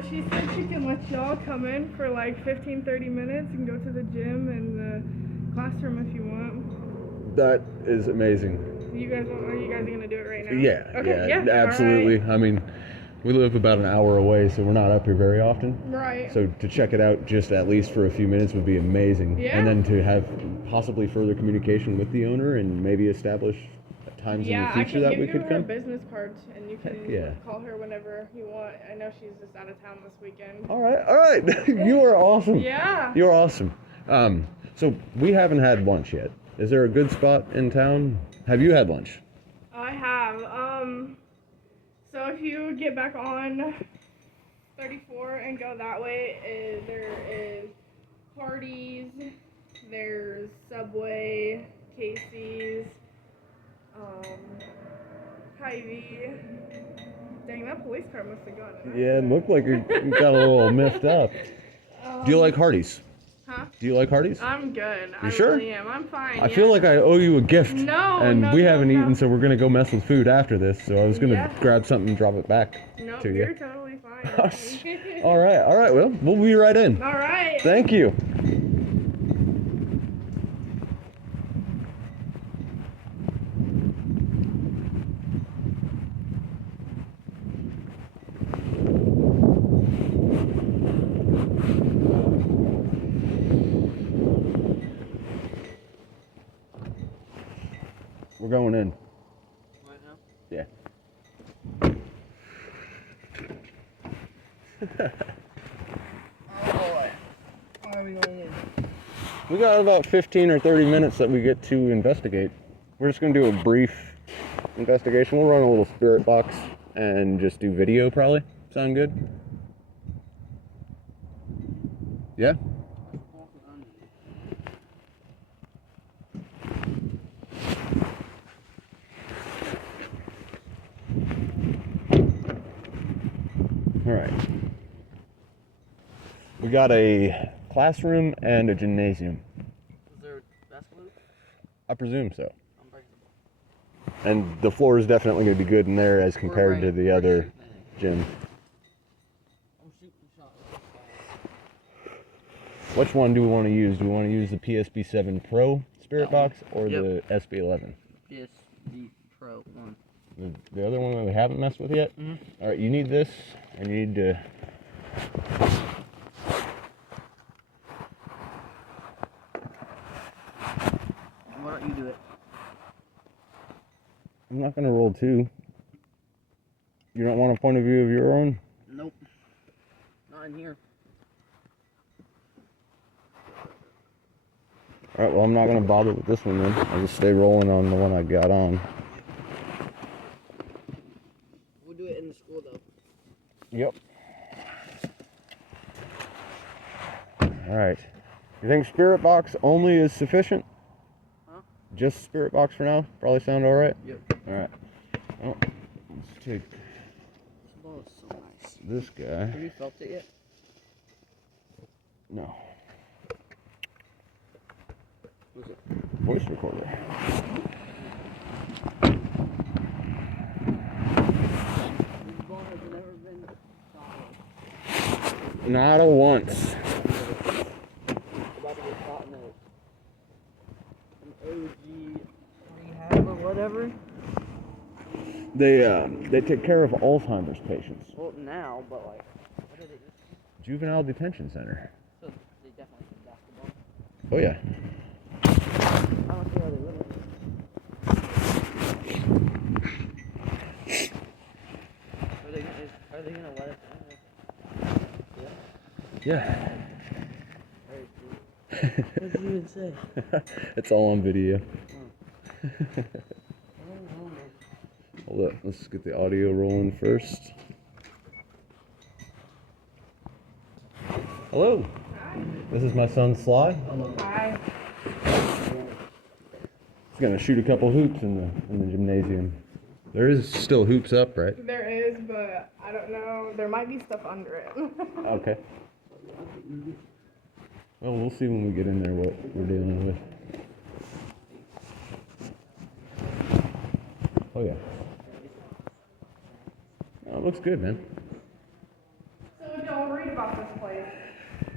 So she said she can let y'all come in for like 15, 30 minutes and go to the gym and the classroom if you want. That is amazing. Are you guys gonna do it right now? Yeah, Okay, yeah, absolutely. Right. I mean, we live about an hour away, so we're not up here very often. Right. So to check it out just at least for a few minutes would be amazing. Yeah. And then to have possibly further communication with the owner and maybe establish times in the future that we could come. Yeah, I can give you her business cards and you can call her whenever you want. I know she's just out of town this weekend. All right. You are awesome. Yeah. You're awesome. So we haven't had lunch yet. Is there a good spot in town? Have you had lunch? I have. So if you get back on 34 and go that way, there is Hardee's, there's Subway, Casey's, Hy-Vee. Dang, that police car must have gone. Yeah, it looked like it got a little messed up. Do you like Hardee's? Huh? Do you like Hardee's? I'm good. You sure? Really am. I'm fine. I feel like I owe you a gift. No, we haven't eaten, so we're going to go mess with food after this. So I was going to grab something and drop it back to you. You're totally fine. All right. Well, we'll be right in. All right. Thank you. We're going in. Right now? Yeah. Oh boy. Why are we going in? We got about 15 or 30 minutes that we get to investigate. We're just going to do a brief investigation. We'll run a little spirit box and just do video probably. Sound good? Yeah? All right. We got a classroom and a gymnasium. Is there basketball? I presume so. And the floor is definitely going to be good in there as compared to the other gym. I'm shooting shot. Which one do we want to use? Do we want to use the PSB7 Pro Spirit Box or the SB11? PSB Pro one. The other one that we haven't messed with yet? Mm-hmm. All right, you need this, and you need to... Why don't you do it? I'm not going to roll two. You don't want a point of view of your own? Nope. Not in here. All right, well, I'm not going to bother with this one then. I'll just stay rolling on the one I got on. We'll do it in the school, though. Yep. All right. You think Spirit Box only is sufficient? Huh? Just Spirit Box for now? Probably sound all right? Yep. All right. Well, let's take This ball is so nice. this guy. Have you felt it yet? No. What's it? Voice recorder. This ball has never been shot. Not a once. About to get caught in an OG rehab or whatever. They take care of Alzheimer's patients. Well, now, but like, what are they just? Juvenile Detention Center. So they definitely play basketball. Oh yeah. I don't see how they live with it. Are they gonna let us in? Yeah. What did you even say? It's all on video. Oh. Hold up, let's get the audio rolling first. Hello. Hi. This is my son Sly. Hi. He's gonna shoot a couple hoops in the gymnasium. There is still hoops up, right? There is, but I don't know. There might be stuff under it. Okay. Well, we'll see when we get in there what we're dealing with. Oh yeah. Oh, it looks good, man. So don't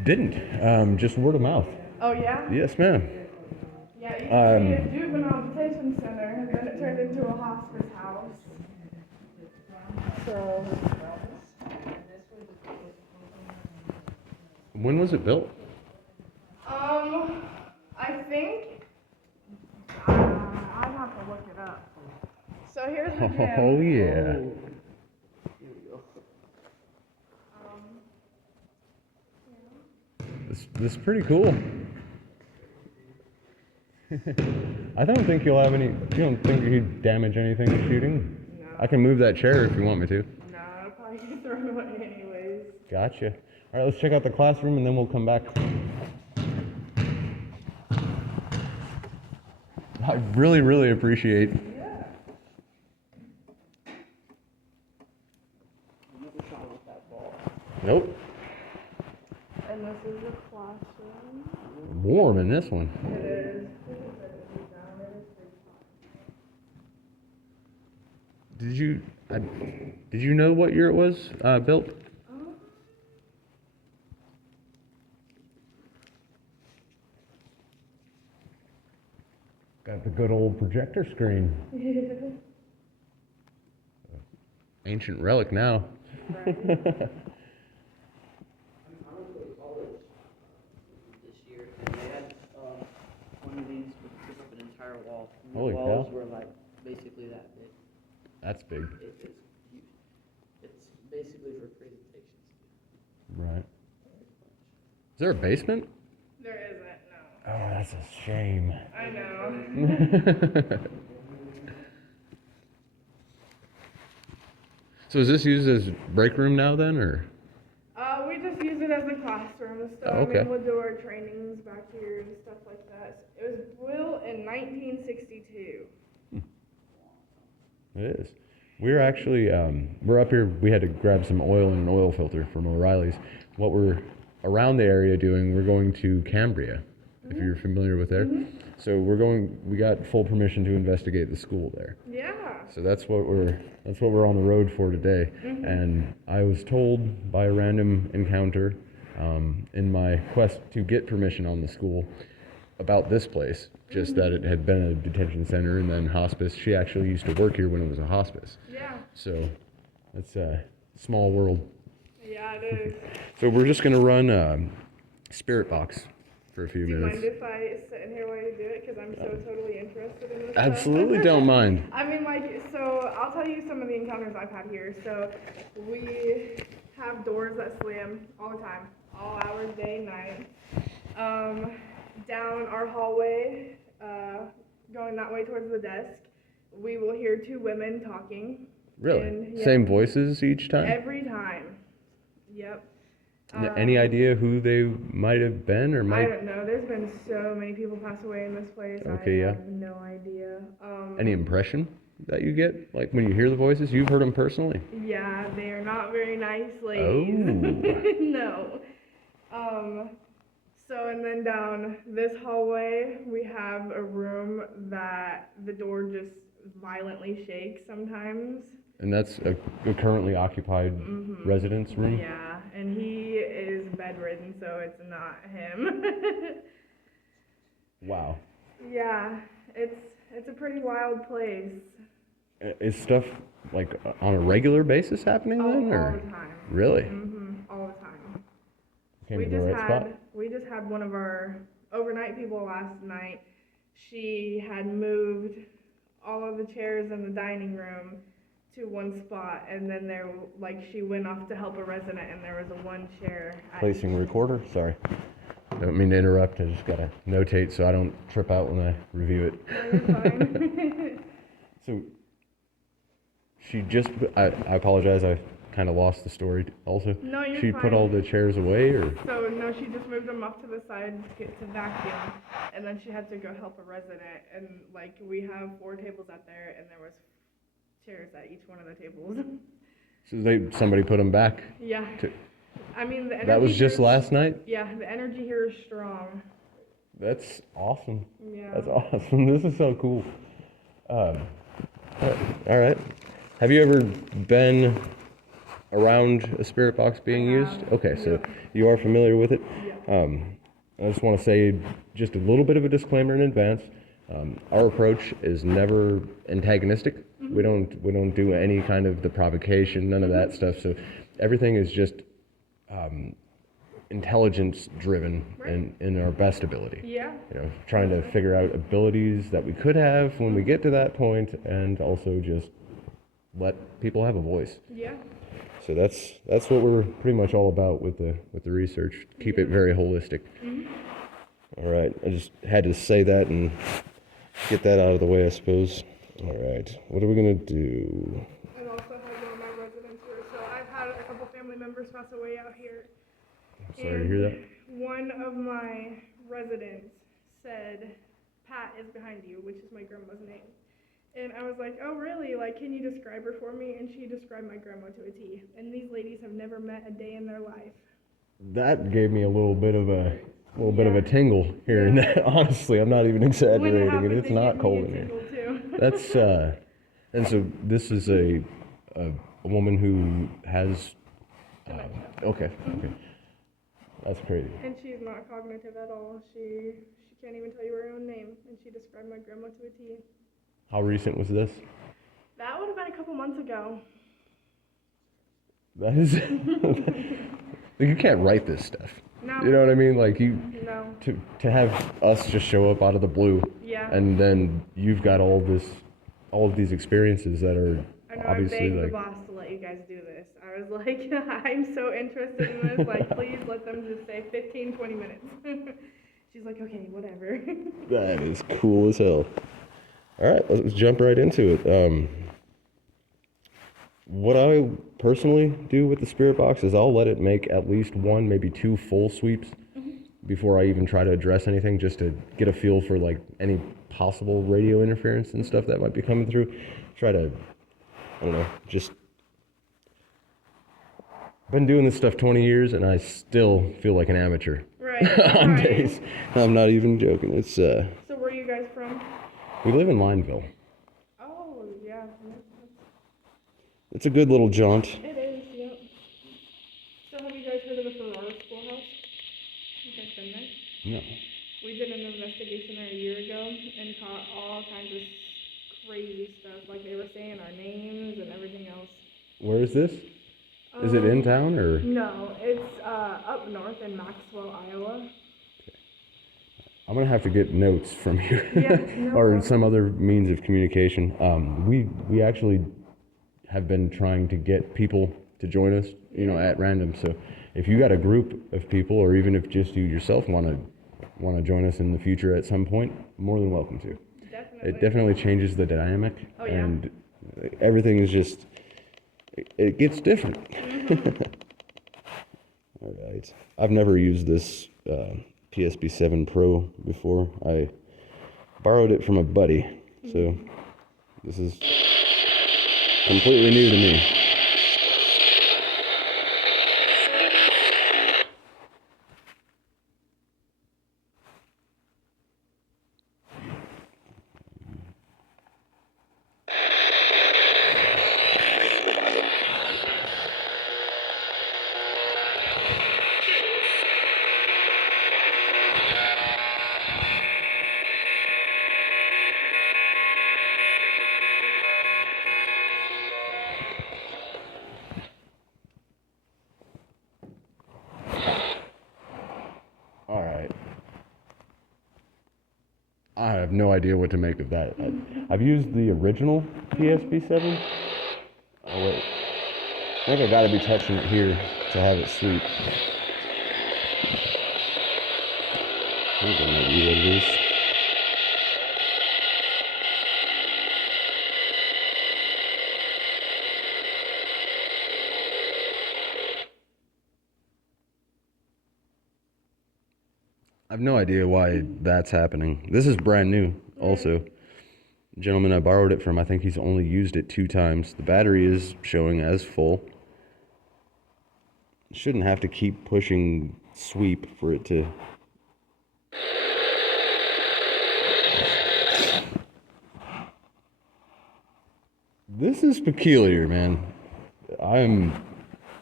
Didn't. Just word of mouth. Oh yeah? Yes, ma'am. Yeah, it used to be a juvenile detention center, and then it turned into a hospice house. So, When was it built? I think I'd have to look it up. So here's the gym. Oh yeah. Here we go. This is pretty cool. I don't think you'll have any. You don't think you'd damage anything shooting? No. I can move that chair if you want me to. No, I'll probably get thrown away anyways. Gotcha. All right, let's check out the classroom and then we'll come back. I really, really appreciate. Yeah. Never shot with that ball. Nope. And this is the classroom. Warm in this one. It is. Did you know what year it was built? Got the good old projector screen. Ancient relic now. I'm this year, and they had one of these would pick up an entire wall. And the Holy walls cow. were like basically that big. That's big. It is huge. It's basically for presentations. Right. Is there a basement? There isn't, no. Oh, that's a shame. I know. So is this used as break room now then, or? We just use it as a classroom. So Oh, okay. I mean, we'll do our trainings back here and stuff like that. It was built in 1962. It is. We're actually, we're up here, we had to grab some oil and an oil filter from O'Reilly's. What we're around the area doing, we're going to Cambria, if you're familiar with there. So we got full permission to investigate the school there. Yeah. So that's what we're on the road for today. And I was told by a random encounter in my quest to get permission on the school about this place, just that it had been a detention center and then hospice. She actually used to work here when it was a hospice. Yeah. So it's a small world. Yeah, it is. So we're just gonna run Spirit Box for a few Do you minutes. mind if I sit in here while you do it? Because I'm so totally interested in this stuff. Absolutely don't mind. I mean, like, so I'll tell you some of the encounters I've had here. So we have doors that slam all the time, all hours, day, night. Down our hallway, going that way towards the desk, we will hear two women talking. Really? And, yeah, Same voices each time? every time. Yep. Any idea who they might have been or I might? don't know. There's been so many people pass away in this place. Okay, I yeah. have no idea. Any impression that you get? Like when you hear the voices, you've heard them personally? Yeah, they are not very nice ladies. Oh. No. So, and then down this hallway, we have a room that the door just violently shakes sometimes. And that's a currently occupied residence room? Yeah, and he is bedridden, so it's not him. Wow. Yeah, it's a pretty wild place. Is stuff like on a regular basis happening then? All Or? the time. Really? All the time. Came to the right spot? We just had one of our overnight people last night. She had moved all of the chairs in the dining room to one spot, and then she went off to help a resident, and there was a one chair. Placing recorder? Sorry. Don't mean to interrupt. I just gotta notate so I don't trip out when I review it. No, you're fine. So she just, I apologize, I kind of lost the story also. No, you're She fine. put all the chairs away, or? So no, she just moved them off to the side to get to vacuum, and then she had to go help a resident, and we have 4 tables out there, and there was chairs at each one of the tables. So somebody put them back? Yeah. I mean, the energy That was just here is- last night? Yeah, the energy here is strong. That's awesome. Yeah. That's awesome. This is so cool. All right. Have you ever been around a spirit box being used? Okay, so Yep. you are familiar with it. Yeah. I just want to say just a little bit of a disclaimer in advance. Our approach is never antagonistic. Mm-hmm. We don't do any kind of the provocation, none of that stuff. So everything is just intelligence driven Right. in our best ability. Yeah. Trying to figure out abilities that we could have when we get to that point, and also just let people have a voice. Yeah. So that's what we're pretty much all about with the research. Keep it very holistic. All right, I just had to say that and get that out of the way, I suppose. All right, what are we gonna do? And also have one of my residents here. So I've had a couple family members pass away out here. Sorry to hear that. One of my residents said, Pat is behind you, which is my grandma's name. And I was like, oh really? Like, can you describe her for me? And she described my grandma to a T. And these ladies have never met a day in their life. That gave me a little bit of a tingle hearing Yeah. that. Honestly, I'm not even When it exaggerating. happened, It's it not gave cold me a in here. tingle too. That's and so this is a woman who has okay. That's crazy. And she's not cognitive at all. She can't even tell you her own name. And she described my grandma to a T. How recent was this? That would have been a couple months ago. That is you can't write this stuff. No. You know what I mean? Like No. to have us just show up out of the blue, Yeah. and then you've got all of these experiences that are I know obviously I begged like the boss to let you guys do this. I was like, I'm so interested in this. Like, please let them just say 15, 20 minutes. She's like, okay, whatever. that is cool as hell. All right, let's jump right into it. What I personally do with the spirit box is I'll let it make at least one, maybe two full sweeps before I even try to address anything, just to get a feel for like any possible radio interference and stuff that might be coming through. Try to, I don't know, just been doing this stuff 20 years and I still feel like an amateur Right. on Right. days. I'm not even joking. It's So where are you guys from? we live in Lineville. Oh, yeah. It's a good little jaunt. It is, yep. So have you guys heard of the Ferrara Schoolhouse? You guys been there? No. We did an investigation there a year ago and caught all kinds of crazy stuff. Like they were saying our names and everything else. Where is this? Is it in town or? No, it's up north in Maxwell, Iowa. I'm gonna have to get notes from you, Yeah, no or problem. some other means of communication. We actually have been trying to get people to join us, at random. So if you got a group of people, or even if just you yourself want to join us in the future at some point, more than welcome to. Definitely. It definitely changes the dynamic, Oh, yeah. and everything is just it gets different. All right. I've never used this PSB7 Pro before. I borrowed it from a buddy, so this is completely new to me. All right. I have no idea what to make of that. I've used the original PSB7. Oh wait, I think I gotta be touching it here to have it sweep. I think that might be what it is. I have no idea why that's happening. This is brand new, also. Gentleman I borrowed it from, I think he's only used it 2 times. The battery is showing as full. Shouldn't have to keep pushing sweep for it to... This is peculiar, man. I'm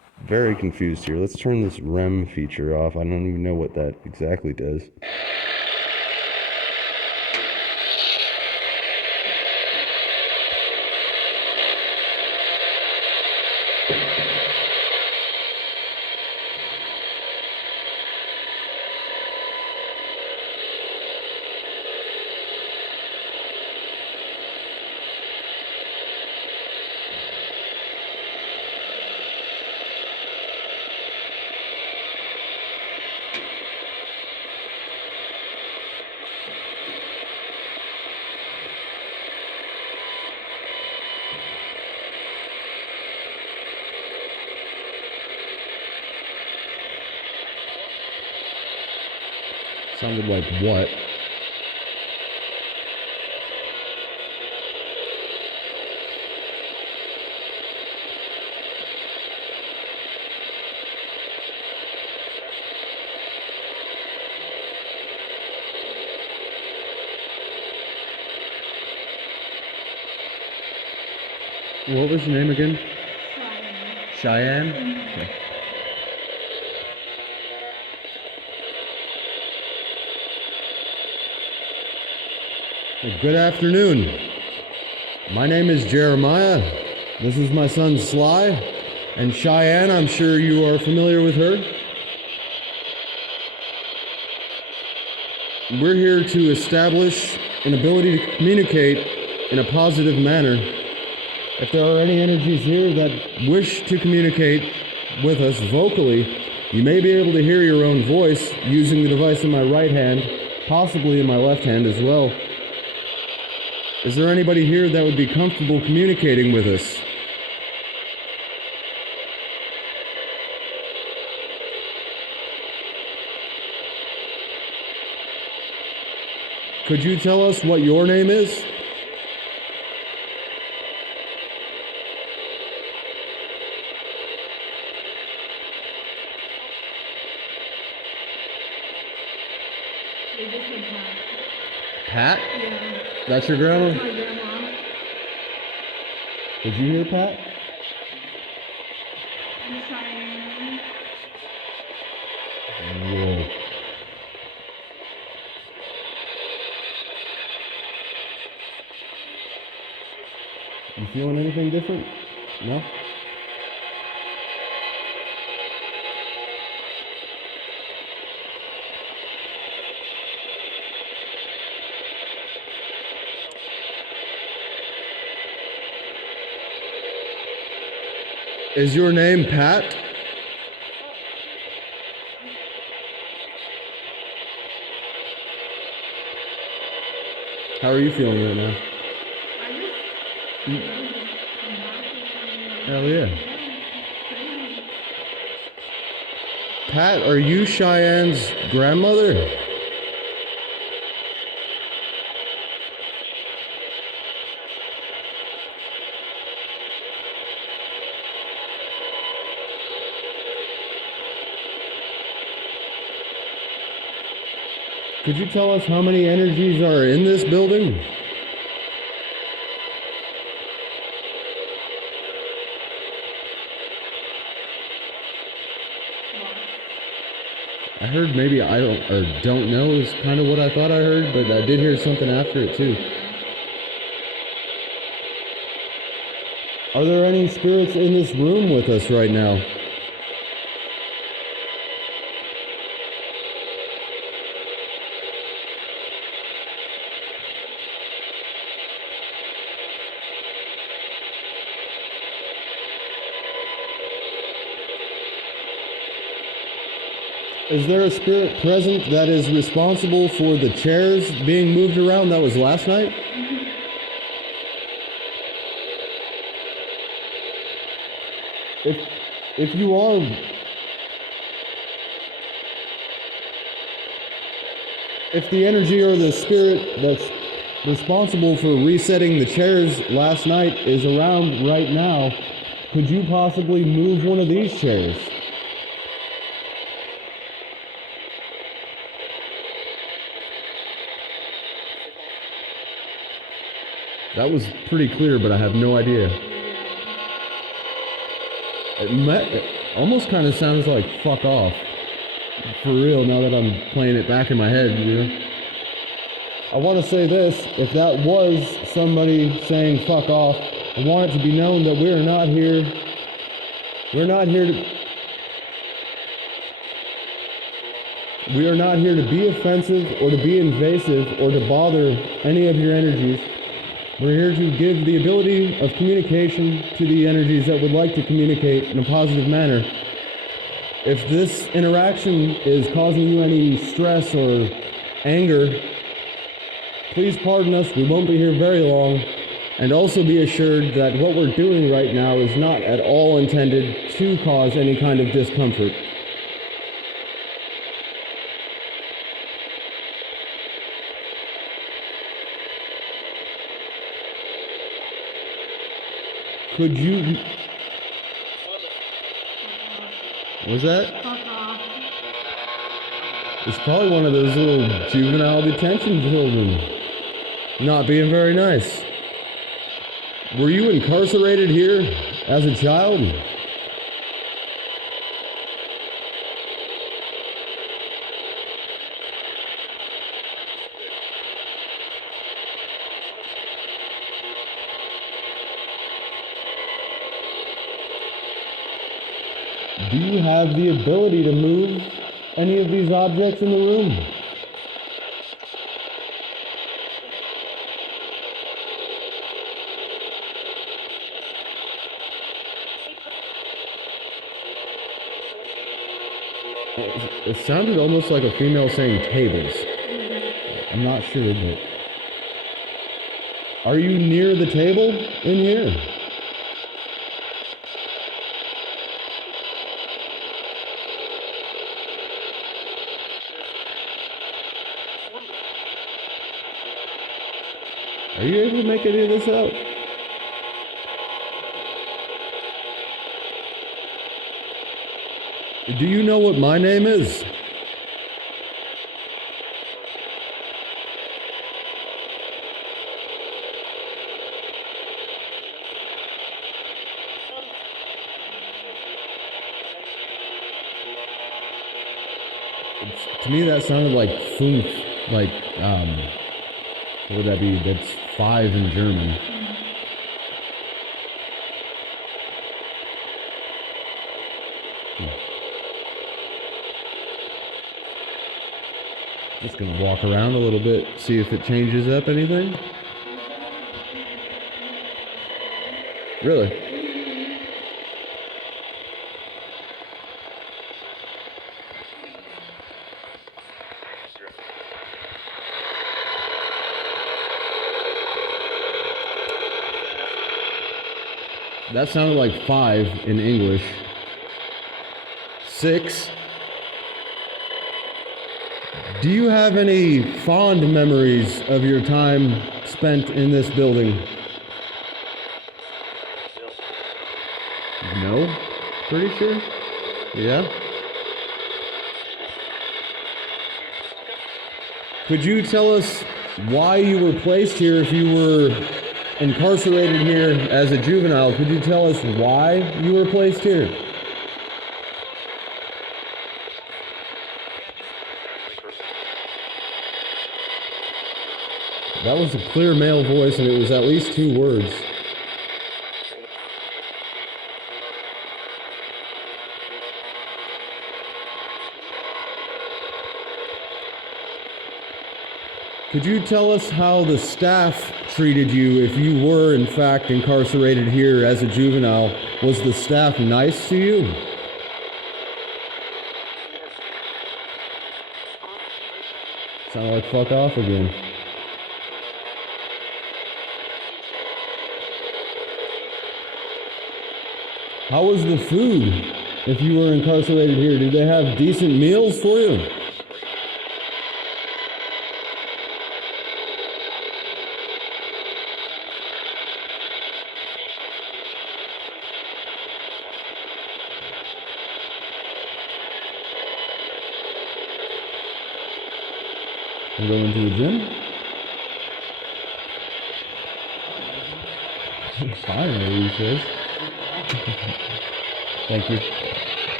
very confused here. Let's turn this REM feature off. I don't even know what that exactly does. Sounded like what? What was your name again? Cheyenne? Okay. Good afternoon. My name is Jeremiah. This is my son Sly. And Cheyenne, I'm sure you are familiar with her. We're here to establish an ability to communicate in a positive manner. If there are any energies here that wish to communicate with us vocally, you may be able to hear your own voice using the device in my right hand, possibly in my left hand as well. Is there anybody here that would be comfortable communicating with us? Could you tell us what your name is? They just said Pat? Pat. Yeah. That's your grandma? That's my grandma. Did you hear Pat? I'm Cheyenne. Whoa. You feeling anything different? No? Is your name Pat? How are you feeling right now? I just, I'm happy. Hell yeah. Pat, are you Cheyenne's grandmother? Could you tell us how many energies are in this building? I heard maybe I don't know is kind of what I thought I heard, but I did hear something after it too. Are there any spirits in this room with us right now? Is there a spirit present that is responsible for the chairs being moved around that was last night? If you are, if the energy or the spirit that's responsible for resetting the chairs last night is around right now, could you possibly move one of these chairs? That was pretty clear, but I have no idea. almost kind of sounds like fuck off. For real, now that I'm playing it back in my head, you know. I want to say this, if that was somebody saying fuck off, I want it to be known that we're not here to be offensive or to be invasive or to bother any of your energies. We're here to give the ability of communication to the energies that would like to communicate in a positive manner. If this interaction is causing you any stress or anger, please pardon us, we won't be here very long. And also be assured that what we're doing right now is not at all intended to cause any kind of discomfort. Could you... Was that? It's probably one of those little juvenile detention children. Not being very nice. Were you incarcerated here as a child? Do you have the ability to move any of these objects in the room? It sounded almost like a female saying tables. I'm not sure, but... Are you near the table in here? Are you able to make any of this out? Do you know what my name is? To me that sounded like fünf, like, what would that be? That's 5 in German. Just gonna walk around a little bit, see if it changes up anything. Really? That sounded like 5 in English. 6. Do you have any fond memories of your time spent in this building? No? Pretty sure? Yeah? Could you tell us why you were placed here if you were incarcerated here as a juvenile? Could you tell us why you were placed here? That was a clear male voice, and it was at least 2 words. Could you tell us how the staff treated you if you were, in fact, incarcerated here as a juvenile? Was the staff nice to you? Sound like fuck off again. How was the food if you were incarcerated here? Did they have decent meals for you? I'm going to the gym. Finally, he says. Thank you.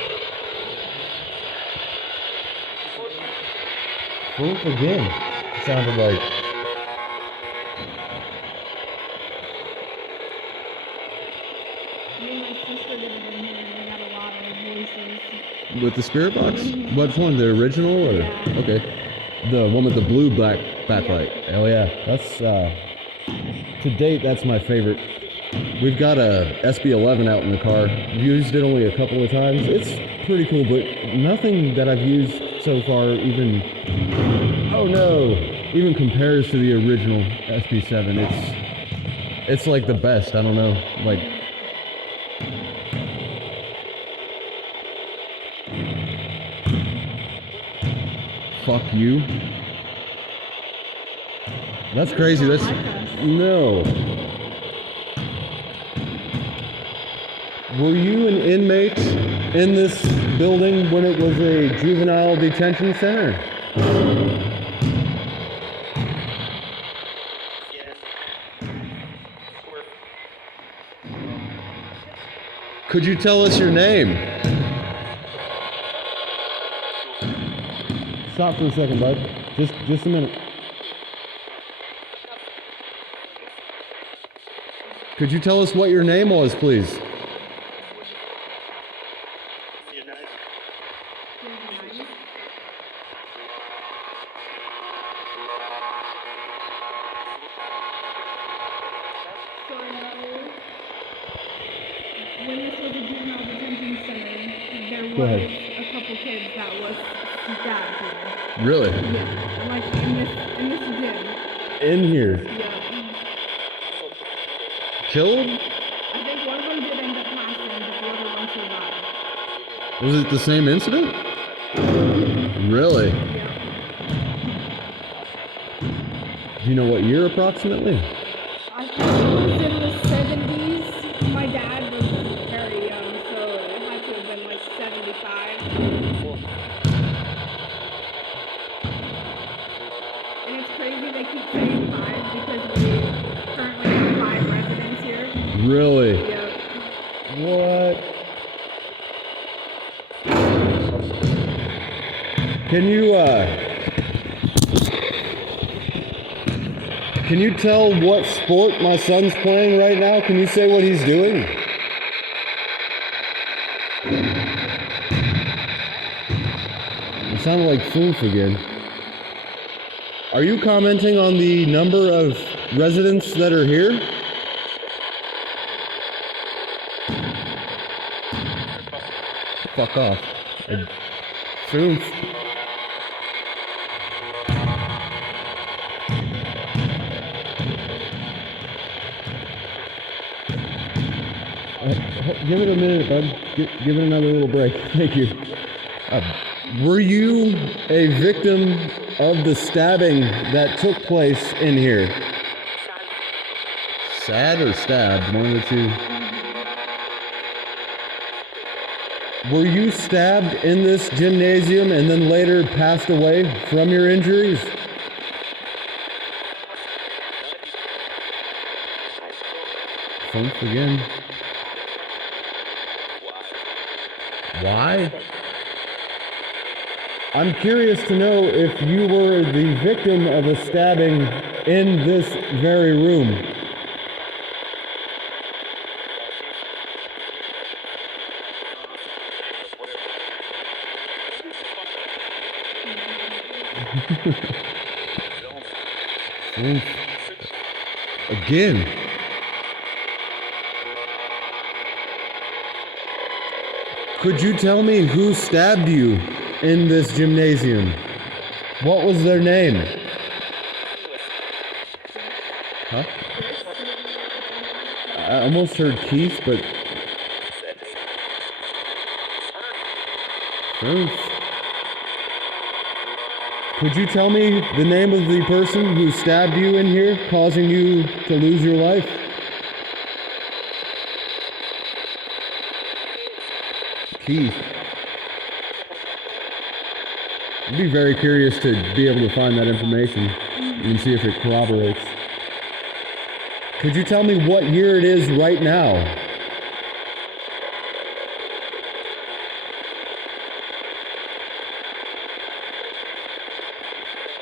Oof again. Sounded like. Me and my sister did it in here, and I got a lot of voices. With the spirit box? Which one? The original or? Yeah. Okay. The one with the blue black backlight. Yeah. Oh yeah. That's to date that's my favorite. We've got a SB11 out in the car. I've used it only a couple of times. It's pretty cool, but nothing that I've used so far even oh no, even compares to the original SB7. It's like the best. I don't know. Like fuck you. That's crazy. That's no. Were you an inmate in this building when it was a juvenile detention center? Yes. Could you tell us your name? Stop for a second, bud. Just a minute. Could you tell us what your name was, please? So when this was a juvenile detention center, there Go was ahead. a couple kids that was stabbed here. Really? Yeah, like in this gym. In here? Yeah. Killed? I think one of them did end up passing, but the other one survived. Was it the same incident? Really? Yeah. Do you know what year approximately? I think it was in the 70s. My dad was very young, so it had to have been like 75. And it's crazy they keep saying 5 because we currently have 5 residents here. Really? Yeah. What? Can you tell what sport my son's playing right now? Can you say what he's doing? It sounded like Foof again. Are you commenting on the number of residents that are here? Fuck off. Foof. Give it a minute, bud. Give it another little break. Thank you. Were you a victim of the stabbing that took place in here? Sad or stabbed? One of the two. Were you stabbed in this gymnasium and then later passed away from your injuries? Funk again. Why? I'm curious to know if you were the victim of a stabbing in this very room. Again. Could you tell me who stabbed you in this gymnasium? What was their name? Huh? I almost heard Keith, but... Could you tell me the name of the person who stabbed you in here, causing you to lose your life? Keith. I'd be very curious to be able to find that information and see if it corroborates. Could you tell me what year it is right now?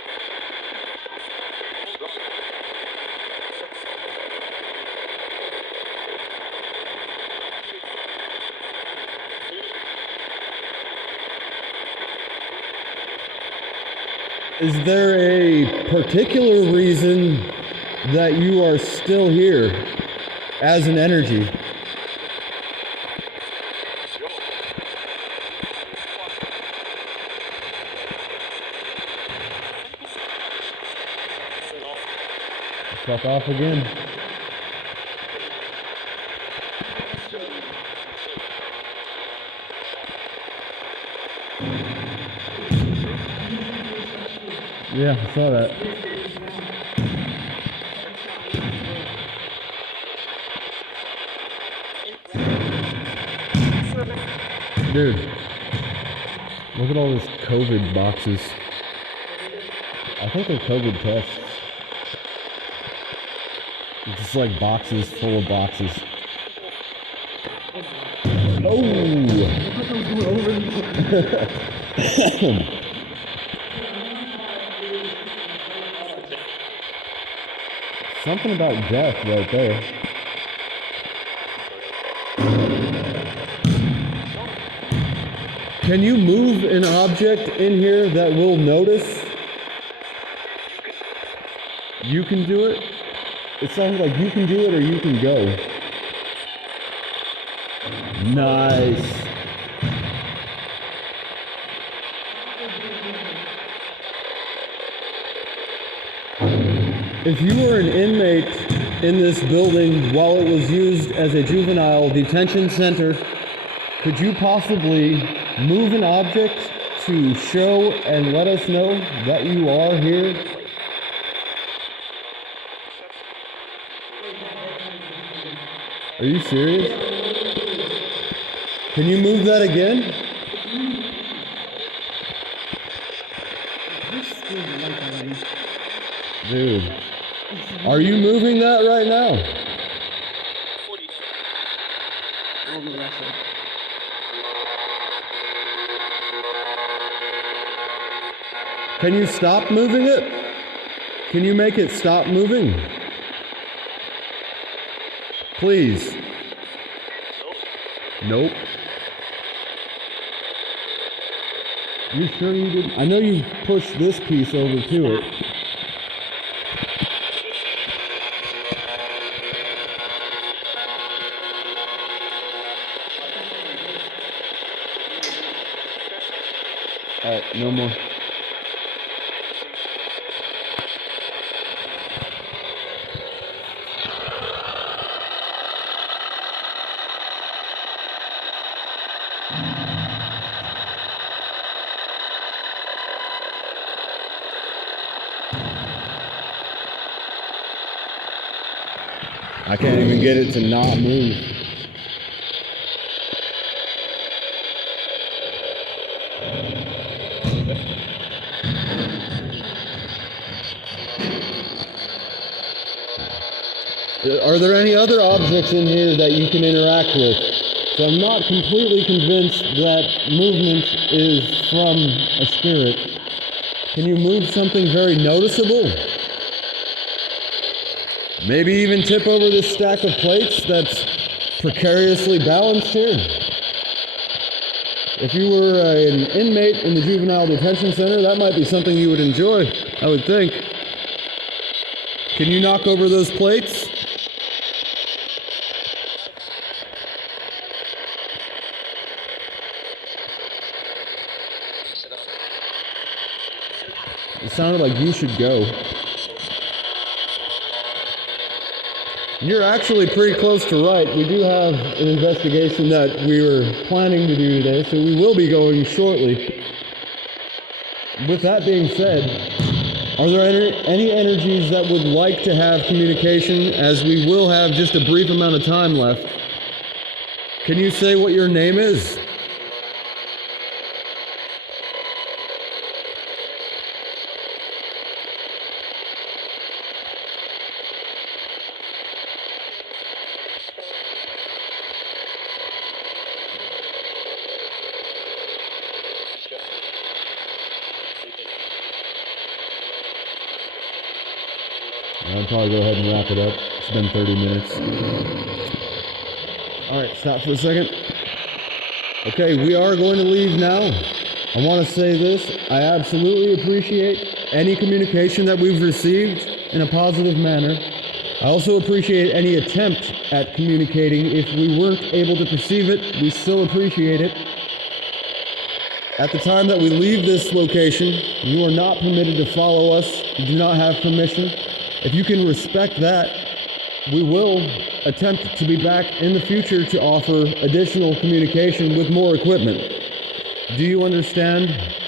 Is there a particular reason that you are still here as an energy? Fuck off again. Yeah, I saw that. Dude, look at all this COVID boxes. I think they're COVID tests. It's just like boxes full of boxes. Oh! Something about death right there. Can you move an object in here that will notice? You can do it? It sounds like you can do it or you can go. Nice. If you were an inmate in this building while it was used as a juvenile detention center, could you possibly move an object to show and let us know that you are here? Are you serious? Can you move that again? Dude, are you moving that right now? Can you stop moving it? Can you make it stop moving? Please. Nope. You sure you didn't? I know you pushed this piece over to it. Alright, no more. I can't even get it to not move. Are there any other objects in here that you can interact with? So I'm not completely convinced that movement is from a spirit. Can you move something very noticeable? Maybe even tip over this stack of plates that's precariously balanced here. If you were an inmate in the juvenile detention center, that might be something you would enjoy, I would think. Can you knock over those plates? It sounded like you should go. You're actually pretty close to right. We do have an investigation that we were planning to do today, so we will be going shortly. With that being said, are there any energies that would like to have communication, as we will have just a brief amount of time left? Can you say what your name is? I'll probably go ahead and wrap it up. It's been 30 minutes. Alright, stop for a second. Okay, we are going to leave now. I want to say this. I absolutely appreciate any communication that we've received in a positive manner. I also appreciate any attempt at communicating. If we weren't able to perceive it, we still appreciate it. At the time that we leave this location, you are not permitted to follow us. You do not have permission. If you can respect that, we will attempt to be back in the future to offer additional communication with more equipment. Do you understand?